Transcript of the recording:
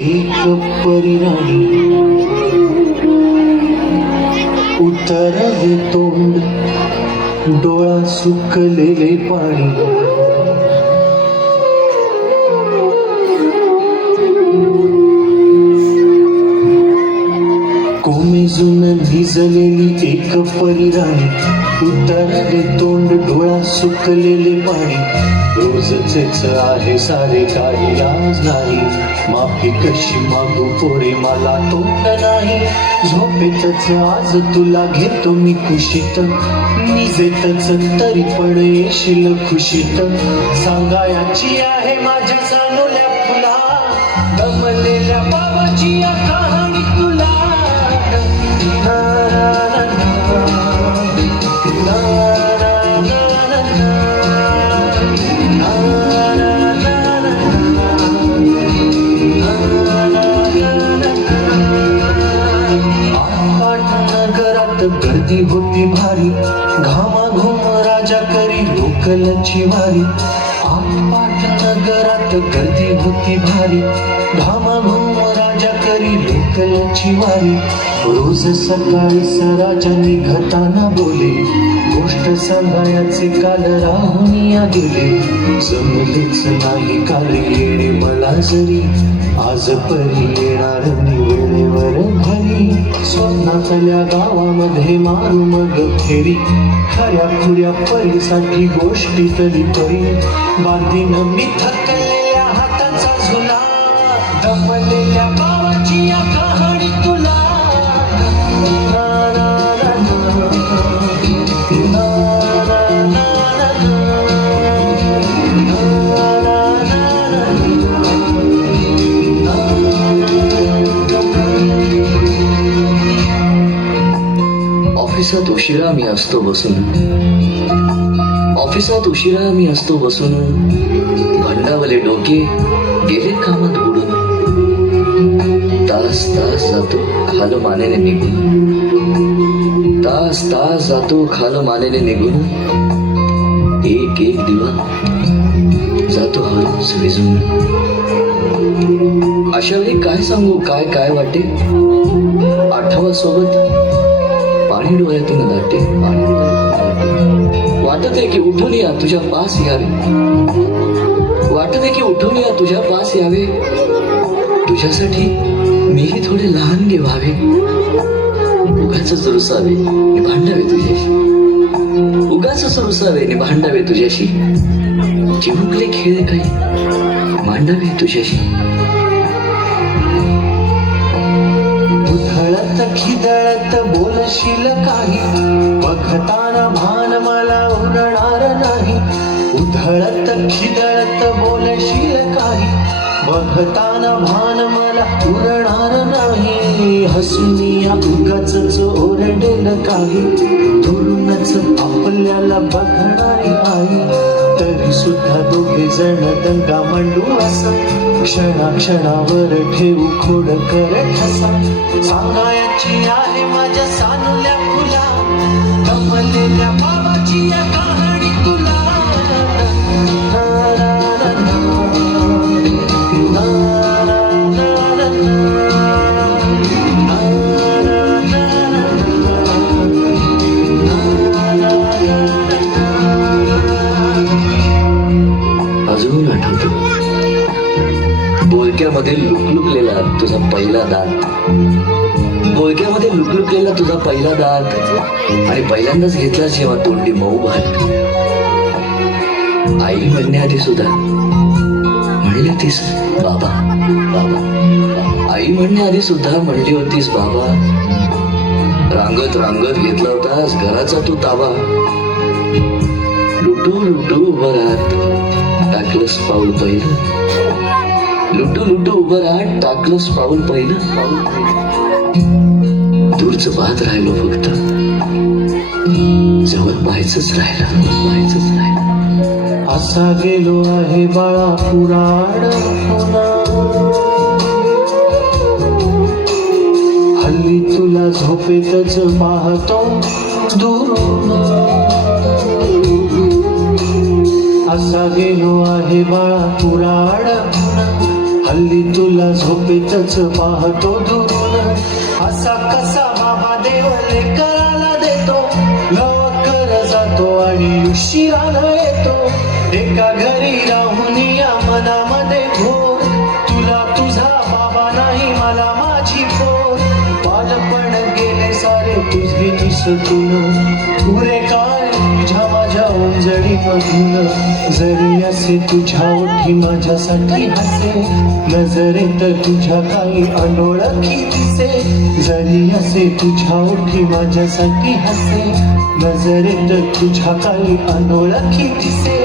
एक परिराणी उतरले तोंड, डोळा सुकलेले पाणी. कोमेजून भिजलेली एक परिराणी उतरले तोंड, डोळा सुकलेले पाणी. रोजचेच आहे सारे, काही लाज नाही. माफी कशी मागू पोरे, मला तोंड नाही. झोपेतच आज तुला घेतो मी कुशीत, निजेतच तरी पण येशील खुशीत. सांगायची आहे माझ्या चांगल्या फुला, दमलेल्या बाबाची या कहाणी तुला. गर्दी होती भारी, घामाघूम राजा करी लोकलची वारी. आटपाट नगरात गर्दी होती भारी, घामाघूम राजा करी लोकलची वारी. रोज सकाळी राजा निघताना बोले, गोष्ट सांगायचे काल राहून या गेले. जमलेच नाही काल येणे मला जरी, आज परी येणार मी वेळेवर घरी. स्वप्नातल्या गावामध्ये मारू मग फेरी, खऱ्या खुऱ्या परीसाठी गोष्टी तरी परी. बांधीन मी थकलेल्या हाताचा झुला, दमलेल्या बाबाची या कहाणी तुला. ऑफिसात उशिरा मी असतो बसून, ऑफिसात उशिरा मी असतो बसून. भंडावले डोके गेले कामात बुडून. तास तास जातो खाल मानेने निघून, तास तास जातो खाल मानेने निघून. एक एक दिवा जातो हळूच विजून. अशा वेळी काय सांगू, काय काय वाटे. आठवासोबत पाणी डोळ्यातून दाटे. वाटत आहे की उठून या तुझ्या पास यावे, वाटत आहे की उठून या तुझ्या पास यावे. तुझ्यासाठी मीही थोडे लहान गे व्हावे. उगाच रुसावे नि भांडावे तुझ्याशी, उगाच रुसावे नि भांडावे तुझ्याशी. चिमुकले खेळ काही मांडावे तुझ्याशी. उधळत खिदळत बोलशील काही, बघताना भान मला उरणार नाही. उधळत खिदळत बोलशील काही, बघताना भान मला उरणार नाही. हसून या उगाचच ओरडेल काही, दुरूनच आपल्याला बघणारी आई. तरी सुद्धा दोघे जण दंगा मांडू असा, क्षणाक्षणावर ठेवू खोड कर ठसा. सांगायची आहे माझ्या सानुल्या फुला, दमलेल्या बाबाची या कहाणी तुला. अजून आठवतो बोलक्यामध्ये लुकलुकलेला तुझा पहिला दात, बोलक्यामध्ये लुकलुकलेला तुझा पहिला दात. आणि पहिल्यांदाच घेतला जेव्हा तोंडी मऊ भात. आई म्हणण्याआधी सुद्धा म्हणली होतीस बाबा, बाबा. आई म्हणण्याआधी सुद्धा म्हणली होतीस बाबा. रांगत रांगत घेतला होतास घराचा तू ताबा. लुटू लुटू उभं राहत टाकलंस पाऊल पहिलं, लुटू लुटू उभं राहत टाकलंस पाऊल पहिलं. दूरचं पाहत राहिलो फक्त, जवळ पाहायचंच राहिलं, पाहायचंच राहिलं. असा गेलो आहे बाळा पुराण पुन्हा, हल्ली तुला झोपेतच पाहतो दुरून. असा गेलो आहे बाळा पुराण पुन्हा, हल्ली तुला झोपेतच पाहतो दुरून असा कसा बाबा देव लेकराला देतो लवकर जातो आणि उशिरानं येतो एका घरी राहून या मनामध्ये घोर तुला तुझा बाबा नाही मला माझी पोर बालपण गेले सारे तुझे निसटून पुरे काय तुझ्या माझ्या उंजळी मधून जरी असे तुझ्या ओठी माझ्यासाठी हसे नजरेत तुझ्या काही अनोळखी दिसे जरी असे तुझ्या ओठी माझ्यासाठी हसे नजरेत तुझ्या काही अनोळखी दिसे